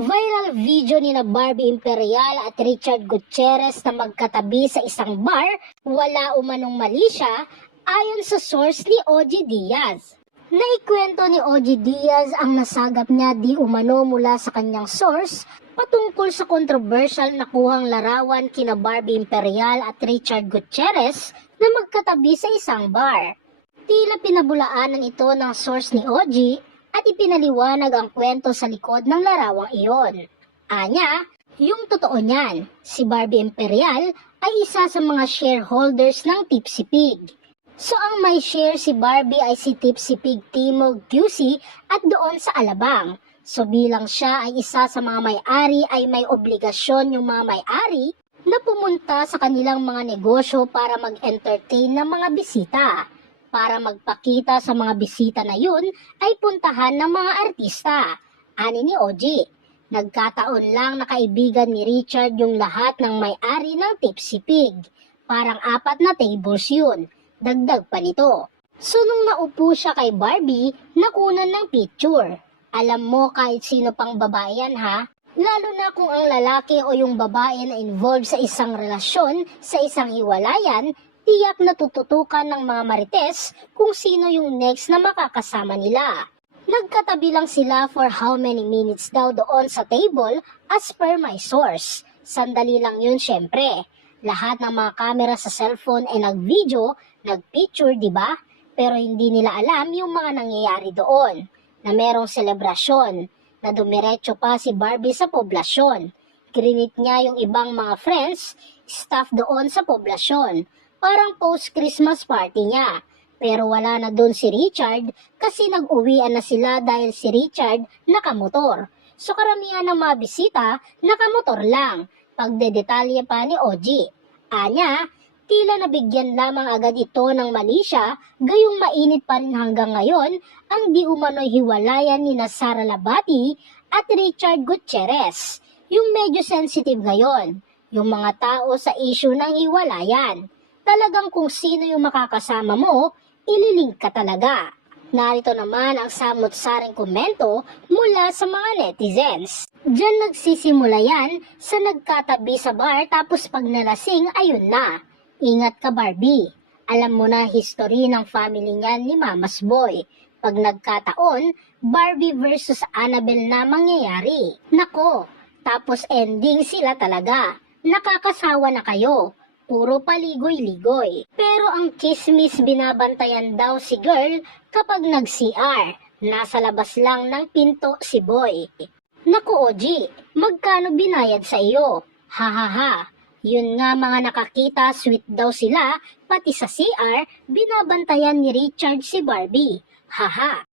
Viral video ni na Barbie Imperial at Richard Gutierrez na magkatabi sa isang bar, wala umanong mali siya, ayon sa source ni OG Diaz. Naikwento ni OG Diaz ang nasagap niya di umano mula sa kanyang source patungkol sa controversial na kuhang larawan kina Barbie Imperial at Richard Gutierrez na magkatabi sa isang bar. Tila pinabulaanan ito ng source ni OG at ipinaliwanag ang kwento sa likod ng larawang iyon. Anya, yung totoo niyan, si Barbie Imperial ay isa sa mga shareholders ng Tipsy Pig. So ang may share si Barbie ay si Tipsy Pig Timog QC at doon sa Alabang. So bilang siya ay isa sa mga may-ari ay may obligasyon yung mga may-ari na pumunta sa kanilang mga negosyo para mag-entertain ng mga bisita. Para magpakita sa mga bisita na yun ay puntahan ng mga artista. Ani ni OG, nagkataon lang na kaibigan ni Richard yung lahat ng may-ari ng Tipsy Pig. Parang 4 na tables yun, dagdag pa nito. So nung naupo siya kay Barbie, nakunan ng picture. Alam mo kahit sino pang babae yan ha? Lalo na kung ang lalaki o yung babae na involved sa isang relasyon, sa isang hiwalayan, tiyak na tututukan ng mga marites kung sino yung next na makakasama nila. Nagkatabi lang sila for how many minutes daw doon sa table as per my source. Sandali lang yun syempre. Lahat ng mga camera sa cellphone ay nag-video, nag-picture, diba? Pero hindi nila alam yung mga nangyayari doon. Na merong selebrasyon, na dumiretso pa si Barbie sa poblasyon. Grinit niya yung ibang mga friends, staff doon sa poblasyon. Parang post-Christmas party niya. Pero wala na doon si Richard kasi nag-uwian na sila dahil si Richard nakamotor. So karamihan ng mga bisita nakamotor lang. Pagdedetalye pa ni OG. Anya, tila nabigyan lamang agad ito ng mali siya, gayong mainit pa rin hanggang ngayon ang di umano'y hiwalayan ni Sara Labati at Richard Gutierrez. Yung medyo sensitive ngayon, yung mga tao sa issue ng hiwalayan. Talagang kung sino yung makakasama mo, ililink ka talaga. Narito naman ang samot-saring komento mula sa mga netizens. Diyan nagsisimula yan sa nagkatabi sa bar tapos pag nalasing ayun na. Ingat ka Barbie. Alam mo na history ng family niyan ni Mama's Boy. Pag nagkataon, Barbie versus Annabelle na mangyayari. Nako, tapos ending sila talaga. Nakakasawa na kayo. Puro paligoy-ligoy. Pero ang chismis binabantayan daw si girl kapag nag-CR. Nasa labas lang ng pinto si boy. Naku OG, magkano binayad sa iyo? Hahaha. Yun nga mga nakakita, sweet daw sila, pati sa CR, binabantayan ni Richard si Barbie. Haha.